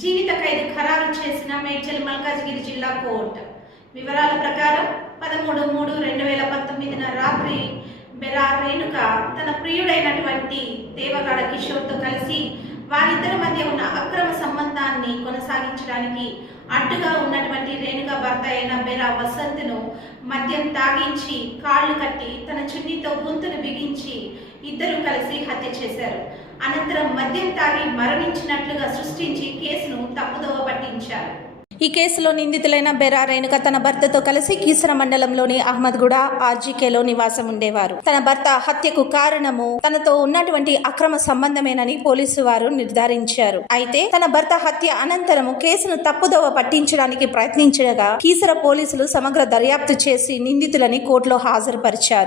జీవిత ఖైదు ఖరారు చేసిన మేడ్చల్ మల్కాజ్గిరి జిల్లా కోర్టు వివరాల ప్రకారం 13/3/2019 రాత్రి బెరా రేణుక తన ప్రియుడైనటువంటి దేవగాడ కిషోర్తో కలిసి వారిద్దరి మధ్య ఉన్న అక్రమ సంబంధాన్ని కొనసాగించడానికి అడ్డుగా ఉన్నటువంటి రేణుక భర్త అయిన బెరా వసంత్ను మద్యం తాగించి కాళ్ళు కట్టి తన చున్నీతో గొంతును బిగించి ఇద్దరు కలిసి హత్య చేశారు. అనంతరం మద్యం తాగి మరణించినట్లుగా సృష్టించి కేసును తప్పుదోవ పట్టించారు. ఈ కేసులో నిందితులైన బెరా రేణుక తన భర్తతో కలిసి కీసర మండలంలోని అహ్మద్గూడ ఆర్జీకేలో నివాసం ఉండేవారు. తన భర్త హత్యకు కారణము తనతో ఉన్నటువంటి అక్రమ సంబంధమేనని పోలీసు వారు నిర్ధారించారు. అయితే తన భర్త హత్య అనంతరము కేసును తప్పుదోవ పట్టించడానికి ప్రయత్నించగా కీసర పోలీసులు సమగ్ర దర్యాప్తు చేసి నిందితులని కోర్టులో హాజరుపరిచారు.